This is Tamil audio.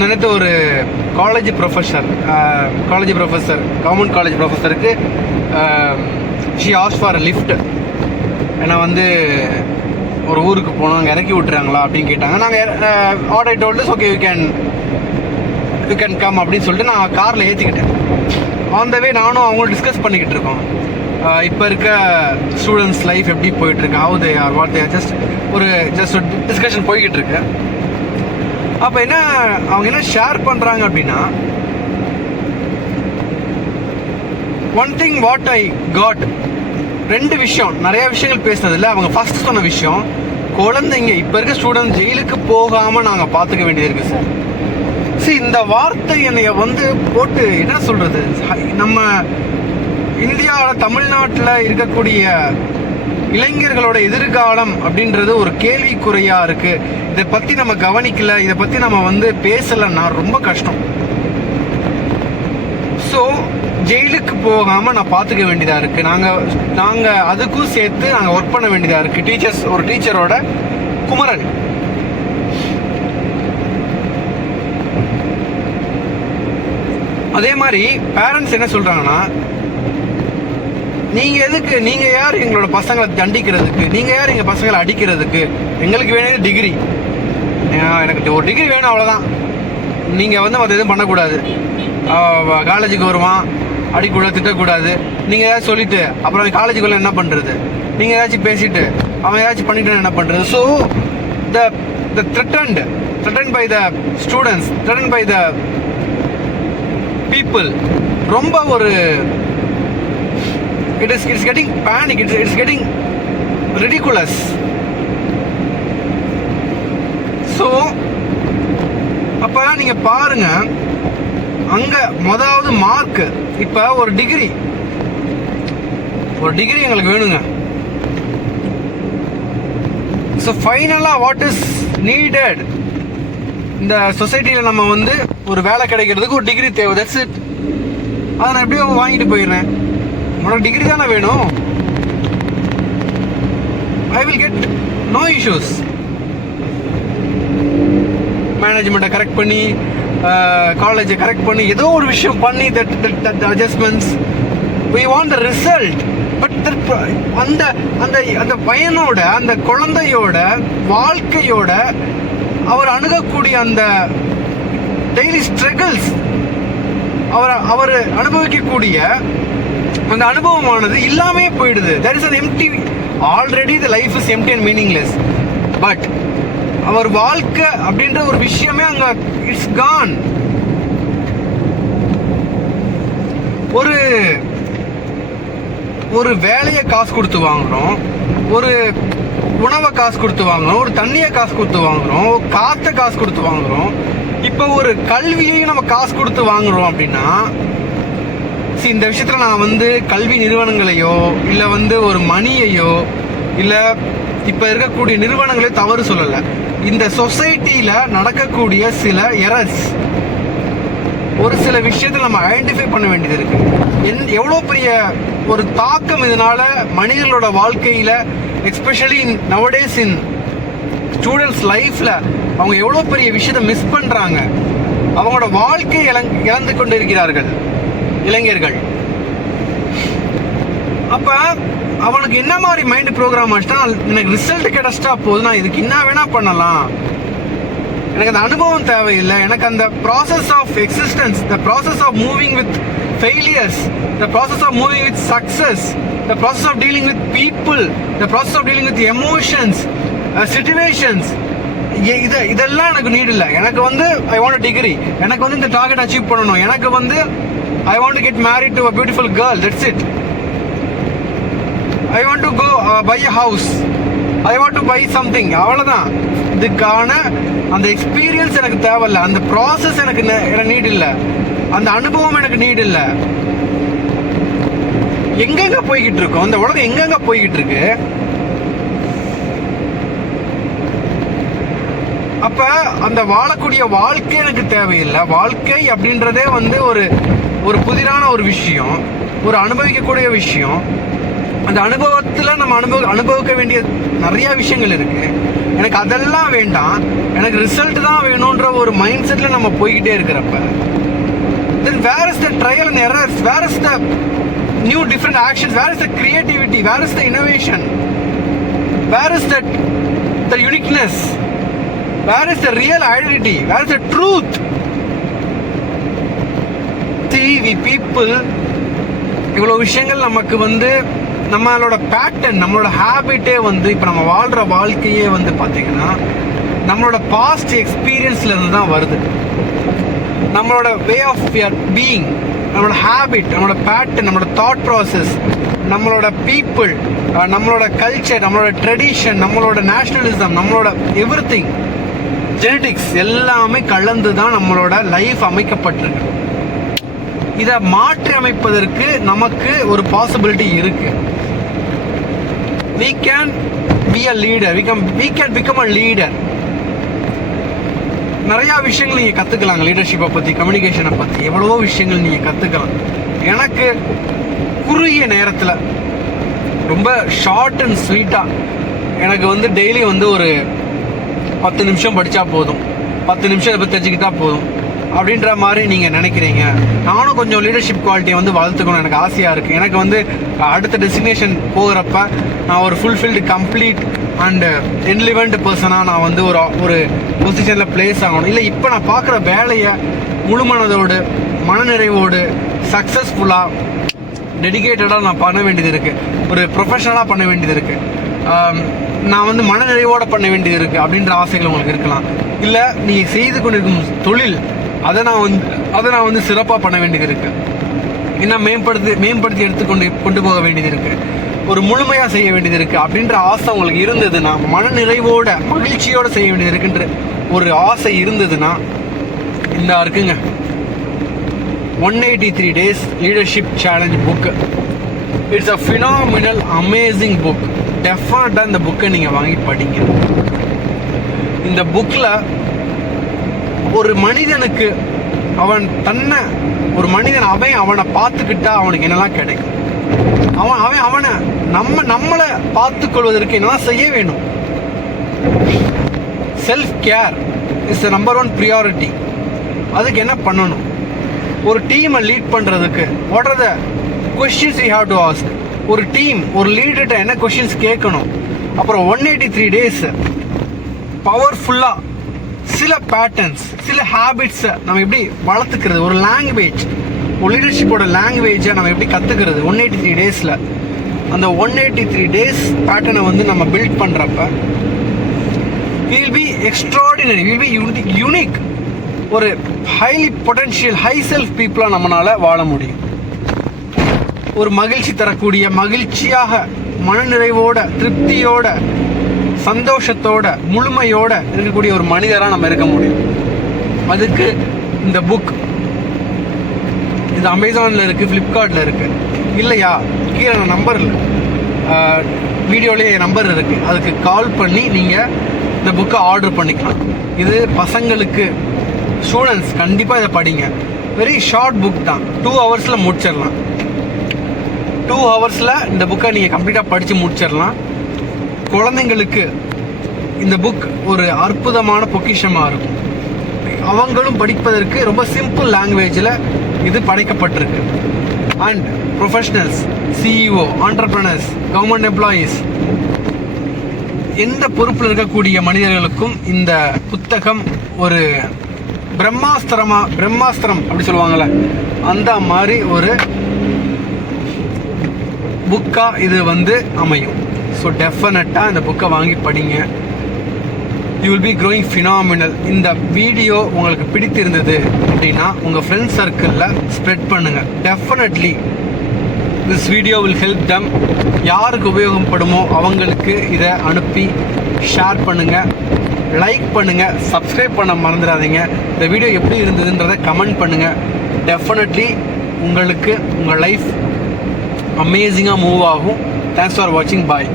நேற்று ஒரு காலேஜ் ப்ரொஃபஸர் கவர்மெண்ட் காலேஜ் ப்ரொஃபஸருக்கு ஷி ஆஸ்க் ஃபார் லிஃப்ட். ஏன்னா ஒரு ஊருக்கு போனோம், அங்கே இறக்கி விட்டுறாங்களா அப்படின்னு கேட்டாங்க. நாங்கள் and I told okay you can come அப்படின்னு சொல்லிட்டு நான் காரில் ஏற்றிக்கிட்டேன். ஆன் த வே நானும் அவங்களும் டிஸ்கஸ் பண்ணிக்கிட்டு இருக்கோம். இப்போ இருக்க ஸ்டூடெண்ட்ஸ் லைஃப் எப்படி போயிட்டுருக்கு, how they are, what they are, just ஒரு டிஸ்கஷன் போய்கிட்டு இருக்கு. அப்போ அவங்க என்ன ஷேர் பண்ணுறாங்க அப்படின்னா, one thing what I got, ரெண்டு விஷயம், நிறைய விஷயங்கள் பேசுனதில்ல. அவங்க ஃபர்ஸ்ட் சொன்ன விஷயம், குழந்தைங்க இப்போ இருக்க ஸ்டூடெண்ட் ஜெயிலுக்கு போகாமல் நாங்கள் பார்த்துக்க வேண்டியது இருக்குது சார். சரி, இந்த வார்த்தை என்னைய போட்டு என்ன சொல்கிறது, நம்ம இந்தியாவில் தமிழ்நாட்டில் இருக்கக்கூடிய இளைஞர்களோட எதிர்காலம் அப்படின்றது ஒரு கேள்விக்குறையாக இருக்குது. இதை பற்றி நம்ம கவனிக்கல, இதை பற்றி நம்ம பேசலைன்னா ரொம்ப கஷ்டம். ஸோ ஜெயிலுக்கு போகாமல் நான் பார்த்துக்க வேண்டியதாக இருக்குது. நாங்கள் அதுக்கும் சேர்த்து நாங்கள் ஒர்க் பண்ண வேண்டியதாக இருக்குது. ஒரு டீச்சரோட குமரன். அதே மாதிரி பேரண்ட்ஸ் என்ன சொல்கிறாங்கன்னா, நீங்கள் யார் எங்களோட பசங்களை தண்டிக்கிறதுக்கு, நீங்கள் யார் எங்கள் பசங்களை அடிக்கிறதுக்கு, எங்களுக்கு வேண்டியது டிகிரி, எனக்கு ஒரு டிகிரி வேணும் அவ்வளோதான், நீங்கள் மற்ற எதுவும் பண்ணக்கூடாது, காலேஜுக்கு வருவான் அடிக்கூடாது, திட்டக்கூடாது, நீங்கள் ஏதாச்சும் சொல்லிவிட்டு அப்புறம் காலேஜுக்குள்ளே என்ன பண்ணுறது, நீங்கள் ஏதாச்சும் பேசிட்டு அவன் ஏதாச்சும் பண்ணிட்டு என்ன பண்ணுறது. So the threatened by the students, threatened by the people, ரொம்ப ஒரு it's getting panic, it's getting ridiculous. So அப்போ நீங்கள் பாருங்க, அங்கே முதலாவது மார்க், இப்போ ஒரு டிகிரி எங்களுக்கு வேணுங்க. ஸோ ஃபைனலாக வாட் இஸ் நீடட், இந்த சொசைட்டியில் நம்ம ஒரு வேலை கிடைக்கிறதுக்கு ஒரு டிகிரி தேவை. That's it. அதை நான் எப்படியோ வாங்கிட்டு போயிடுறேன். உனக்கு டிகிரி தானே வேணும், I will get no issues. மேனேஜ்மெண்ட்டை கரெக்ட் பண்ணி, காலேஜை கரெக்ட் பண்ணி, ஏதோ ஒரு விஷயம் பண்ணி, that adjustments, we want the result. But அந்த பையனோட, அந்த குழந்தையோட வாழ்க்கையோட அவர் அணுகக்கூடிய அந்த டெய்லி ஸ்ட்ரகிள்ஸ், அவர் அனுபவிக்கக்கூடிய அந்த அனுபவமானது இல்லாமே போயிடுது. there is an empty, already the life is empty and meaningless. But அவர் வாழ்க்கை அப்படின்ற ஒரு விஷயமே அங்க இட்ஸ் கான். ஒரு வேலையை காசு கொடுத்து வாங்குறோம், ஒரு உணவை காசு கொடுத்து வாங்குறோம், ஒரு தண்ணியை காசு கொடுத்து வாங்குறோம், காற்றை காசு கொடுத்து வாங்குறோம். இப்போ ஒரு கல்வியையும் நம்ம காசு கொடுத்து வாங்குறோம் அப்படின்னா, இந்த விஷயத்துல நான் கல்வி நிறுவனங்களையோ இல்லை ஒரு மணியையோ இல்லை இப்போ இருக்கக்கூடிய நிறுவனங்களே தவறு சொல்லலை. இந்த சொசைட்டியில் நடக்கக்கூடிய சில எரர்ஸ், ஒரு சில விஷயத்தில் நம்ம ஐடென்டிஃபை பண்ண வேண்டியது இருக்கு. எவ்வளோ பெரிய ஒரு தாக்கம் இதனால மனிதர்களோட வாழ்க்கையில், எஸ்பெஷலி நவடேஸ் இன் ஸ்டூடெண்ட்ஸ் லைஃப்ல அவங்க எவ்வளோ பெரிய விஷயத்தை மிஸ் பண்ணுறாங்க. அவங்களோட வாழ்க்கை இழந்து கொண்டு இருக்கிறார்கள் இளைஞர்கள். அப்ப அவனுக்கு என்ன மாதிரி மைண்ட் ப்ரோக்ராம் ஆச்சுன்னா, எனக்கு ரிசல்ட் கிடைச்சிட்டா போதும், நான் இதுக்கு என்ன வேணா பண்ணலாம், எனக்கு அந்த அனுபவம் தேவையில்லை, எனக்கு அந்த process of existence, the process of moving with failures, the process of moving with success, the process of dealing with people, the process of dealing with emotions, situations, இதெல்லாம் எனக்கு நீட் இல்லை. எனக்கு ஐ வாண்ட் அ டிகிரி, எனக்கு இந்த டார்கெட் அச்சீவ் பண்ணணும், எனக்கு I want to get married to a beautiful girl, that's it. I want to go buy a house, I want to buy something, அவ்வளோதான். இதுக்கான அந்த எக்ஸ்பீரியன்ஸ் எனக்கு தேவையில்லை, அந்த ப்ராசஸ் எனக்கு நீட் இல்லை, அந்த அனுபவம் எனக்கு நீட் இல்லை. எங்கெங்க போய்கிட்டு இருக்கோம், இந்த உலகம் எங்கெங்க போய்கிட்டு இருக்கு. அப்ப அந்த வாழக்கூடிய வாழ்க்கை எனக்கு தேவையில்லை. வாழ்க்கை அப்படின்றதே ஒரு புதிரான ஒரு விஷயம், ஒரு அனுபவிக்கக்கூடிய விஷயம். அந்த அனுபவத்தில் நம்ம அனுபவிக்க வேண்டிய நிறைய விஷயங்கள் இருக்கு. எனக்கு அதெல்லாம் வேண்டாம், எனக்கு ரிசல்ட் தான் வேணுன்ற ஒரு மைண்ட் செட்ல நம்ம போய்கிட்டே இருக்கிறப்ப, then where is the trial and errors, where is the new different actions, where is the creativity, where is the innovation, where is the uniqueness, where is the real identity, where is the truth? See, we people இவ்வளோ விஷயங்கள் நமக்கு வந்து நம்மளோட பேட்டர்ன், நம்மளோட ஹேபிட்டே வந்து இப்போ நம்ம வாழ்கிற வாழ்க்கையே வந்து பார்த்தீங்கன்னா நம்மளோட பாஸ்ட் எக்ஸ்பீரியன்ஸ்லேருந்து தான் வருது. நம்மளோட வே ஆஃப் பீயிங், நம்மளோட ஹேபிட், நம்மளோட பேட்டர்ன், நம்மளோட தாட் ப்ராசஸ், நம்மளோட பீப்புள், நம்மளோட கல்ச்சர், நம்மளோட ட்ரெடிஷன், நம்மளோட நேஷ்னலிசம், நம்மளோட எவ்ரிதிங், ஜெனடிக்ஸ் எல்லாமே கலந்து தான் நம்மளோட லைஃப் அமைக்கப்பட்டிருக்கு. இதை மாற்றி அமைப்பதற்கு நமக்கு ஒரு பாசிபிலிட்டி இருக்கு. We can be a leader, we can become a leader. நிறைய விஷயங்கள் நீங்க கத்துக்கலாம், லீடர்ஷிப்பை பத்தி, கம்யூனிகேஷனை பத்தி எவ்வளவோ விஷயங்கள் நீங்க கத்துக்கலாம். எனக்கு குறுகிய நேரத்தில் ரொம்ப ஷார்ட் அண்ட் ஸ்வீட்டா எனக்கு வந்து டெய்லி வந்து ஒரு 10 நிமிஷம் படிச்சா போதும், 10 நிமிஷம் இதை பற்றி தெரிஞ்சுக்கிட்டா போதும் அப்படின்ற மாதிரி நீங்கள் நினைக்கிறீங்க. நானும் கொஞ்சம் லீடர்ஷிப் குவாலிட்டியை வந்து வளர்த்துக்கணும், எனக்கு ஆசையாக இருக்குது. எனக்கு வந்து அடுத்த டெஸ்டினேஷன் போகிறப்ப நான் ஒரு ஃபுல்ஃபில்டு, கம்ப்ளீட் அண்டு என்லிவெண்ட் பர்சனாக நான் வந்து ஒரு பொசிஷனில் பிளேஸ் ஆகணும். இல்லை இப்போ நான் பார்க்குற வேலையை முழுமனதோடு, மனநிறைவோடு, சக்ஸஸ்ஃபுல்லாக, டெடிகேட்டடாக நான் பண்ண வேண்டியது இருக்குது, ஒரு ப்ரொஃபஷனலாக பண்ண வேண்டியது இருக்குது, நான் வந்து மனநிறைவோடு பண்ண வேண்டியது இருக்குது அப்படின்ற ஆசைகள் உங்களுக்கு இருக்கலாம். இல்லை நீங்கள் செய்து கொண்டிருக்கும் தொழில், அதை நான் வந்து சிறப்பாக பண்ண வேண்டியது இருக்குது, இன்னும் மேம்படுத்தி கொண்டு போக வேண்டியது இருக்குது, ஒரு முழுமையாக செய்ய வேண்டியது இருக்குது அப்படின்ற ஆசை உங்களுக்கு இருந்ததுன்னா, மன நிறைவோட மகிழ்ச்சியோடு செய்ய வேண்டியது இருக்குன்ற ஒரு ஆசை இருந்ததுன்னா இந்த இருக்குங்க 183 Days Leadership Challenge book. It's a phenomenal amazing book. டெஃபினட்டாக இந்த புக்கை நீங்கள் வாங்கி படிங்க. இந்த புக்கில் ஒரு மனிதனுக்கு அவனை பார்த்துக்கிட்டா அவனுக்கு என்னெல்லாம் கிடைக்கும், அவனை நம்மளை பார்த்து கொள்வதற்கு என்னெல்லாம் செய்ய வேணும். Self care is the number 1 priority. அதுக்கு என்ன பண்ணணும், ஒரு டீமை லீட் பண்ணுறதுக்கு what are the questions you have to ask, ஒரு டீம், ஒரு லீடர்கிட்ட என்ன கொஸ்டின்ஸ் கேட்கணும். அப்புறம் 183 days பவர்ஃபுல்லாக சில பேட்டர்ன்ஸ், சில ஹேபிட்ஸை நம்ம எப்படி வளர்த்துக்கிறது, ஒரு லாங்குவேஜ், ஒரு லீடர்ஷிப்போட லாங்குவேஜை நம்ம எப்படி கற்றுக்கிறது 183 days. அந்த 183 days பேட்டர்னை வந்து நம்ம பில்ட் பண்ணுறப்ப will be extraordinary, will be unique, ஒரு ஹைலி பொட்டன்ஷியல், ஹை செல்ஃப் பீப்புளாக நம்மளால் வாழ முடியும். ஒரு மகிழ்ச்சி தரக்கூடிய, மகிழ்ச்சியாக, மனநிறைவோட, திருப்தியோட, சந்தோஷத்தோட, முழுமையோட இருக்கக்கூடிய ஒரு மனிதராக நம்ம இருக்க முடியும். அதுக்கு இந்த புக், இது அமேசானில் இருக்குது, ஃப்ளிப்கார்ட்டில் இருக்குது. இல்லையா, கீழே நம்பரில் வீடியோலேயே நம்பர் இருக்குது, அதுக்கு கால் பண்ணி நீங்கள் இந்த புக்கை ஆர்டர் பண்ணிக்கலாம். இது பசங்களுக்கு, ஸ்டூடெண்ட்ஸ் கண்டிப்பாக இதை படிங்க. வெரி ஷார்ட் புக் தான், 2 hours முடிச்சிடலாம். 2 hours இந்த புக்கை நீங்கள் கம்ப்ளீட்டாக படித்து முடிச்சிடலாம். குழந்தைங்களுக்கு இந்த புக் ஒரு அற்புதமான பொக்கிஷமாக இருக்கும். அவங்களும் படிப்பதற்கு ரொம்ப சிம்பிள் லாங்குவேஜில் இது படைக்கப்பட்டிருக்கு. And professionals, CEO, entrepreneurs, government employees, எந்த பொறுப்பில் இருக்கக்கூடிய மனிதர்களுக்கும் இந்த புத்தகம் ஒரு பிரம்மாஸ்திரம் அப்படி சொல்லுவாங்கள்ல, அந்த மாதிரி ஒரு புக்காக இது வந்து அமையும். ஸோ டெஃபினட்டாக இந்த புக்கை வாங்கி படிங்க. You will be growing phenomenal. இந்த வீடியோ உங்களுக்கு பிடித்திருந்தது அப்படின்னா உங்கள் ஃப்ரெண்ட்ஸ் சர்க்கிளில் ஸ்ப்ரெட் பண்ணுங்கள். Definitely this video will help them. யாருக்கு உபயோகப்படுமோ அவங்களுக்கு இதை அனுப்பி ஷேர் பண்ணுங்கள், லைக் பண்ணுங்கள், சப்ஸ்கிரைப் பண்ண மறந்துடாதீங்க. இந்த வீடியோ எப்படி இருந்ததுன்றதை கமெண்ட் பண்ணுங்கள். டெஃபினெட்லி உங்களுக்கு உங்கள் லைஃப் அமேசிங்காக மூவ் ஆகும். தேங்க்ஸ் ஃபார் வாட்சிங். பாய்.